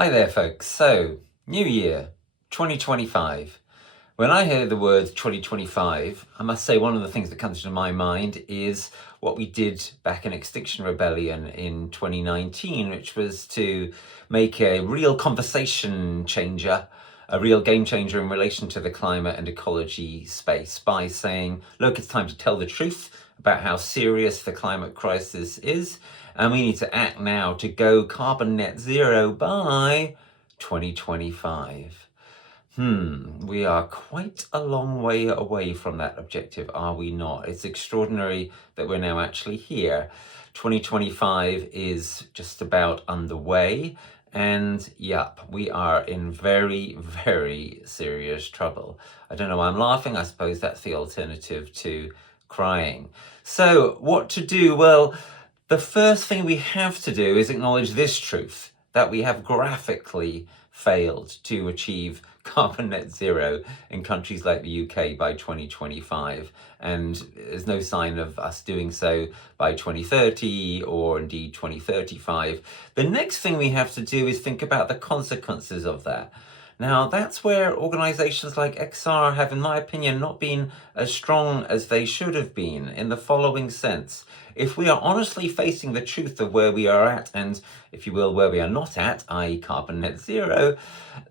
Hi there, folks. So, new year, 2025. When I hear the word 2025, I must say one of the things that comes to my mind is what we did back in Extinction Rebellion in 2019, which was to make a real conversation changer, a real game changer in relation to the climate and ecology space by saying, look, it's time to tell the truth about how serious the climate crisis is, and we need to act now to go carbon net zero by 2025. We are quite a long way away from that objective, are we not? It's extraordinary that we're now actually here. 2025 is just about underway, and yep, we are in very, very serious trouble. I don't know why I'm laughing. I suppose that's the alternative to crying. So, what to do? Well, the first thing we have to do is acknowledge this truth, that we have graphically failed to achieve carbon net zero in countries like the UK by 2025, and there's no sign of us doing so by 2030 or indeed 2035. The next thing we have to do is think about the consequences of that. Now, that's where organizations like XR have, in my opinion, not been as strong as they should have been, in the following sense. If we are honestly facing the truth of where we are at, and if you will, where we are not at, i.e. carbon net zero,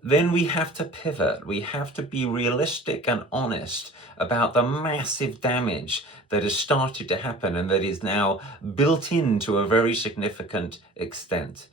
then we have to pivot. We have to be realistic and honest about the massive damage that has started to happen and that is now built in to a very significant extent.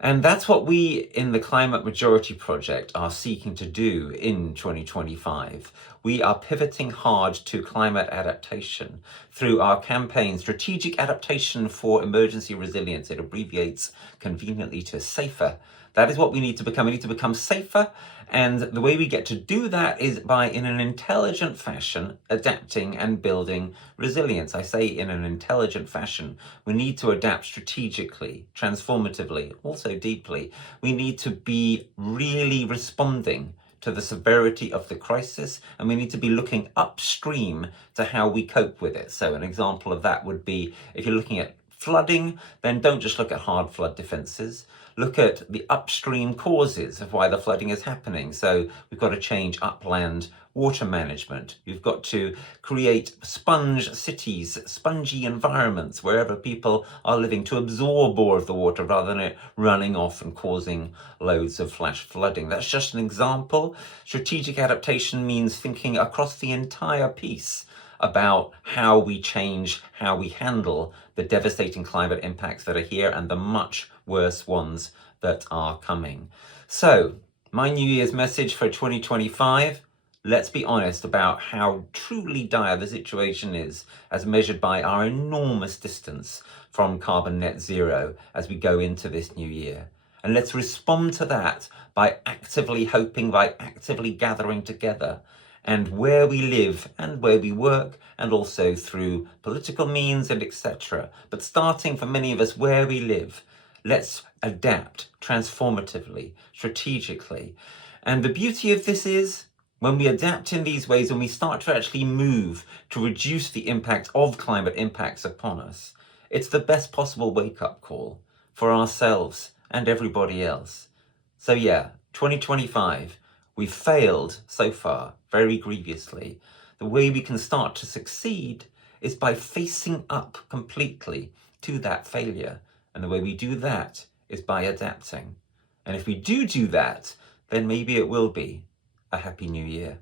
And that's what we in the Climate Majority Project are seeking to do in 2025. We are pivoting hard to climate adaptation through our campaign, Strategic Adaptation for Emergency Resilience. It abbreviates conveniently to SAFER. That is what we need to become. We need to become safer, and the way we get to do that is by, in an intelligent fashion, adapting and building resilience. I say in an intelligent fashion. We need to adapt strategically, transformatively, also deeply. We need to be really responding to the severity of the crisis, and we need to be looking upstream to how we cope with it. So an example of that would be, if you're looking at flooding, then don't just look at hard flood defenses. Look at the upstream causes of why the flooding is happening. So we've got to change upland water management. You've got to create sponge cities, spongy environments wherever people are living to absorb more of the water rather than it running off and causing loads of flash flooding. That's just an example. Strategic adaptation means thinking across the entire piece about how we change, how we handle the devastating climate impacts that are here and the much worse ones that are coming. So, my New Year's message for 2025, let's be honest about how truly dire the situation is as measured by our enormous distance from carbon net zero as we go into this new year. And let's respond to that by actively hoping, by actively gathering together, and where we live and where we work, and also through political means and etc. But starting for many of us where we live, let's adapt transformatively, strategically. And the beauty of this is, when we adapt in these ways, when we start to actually move to reduce the impact of climate impacts upon us, it's the best possible wake-up call for ourselves and everybody else. So yeah, 2025, we've failed so far very grievously. The way we can start to succeed is by facing up completely to that failure. And the way we do that is by adapting. And if we do that, then maybe it will be a happy new year.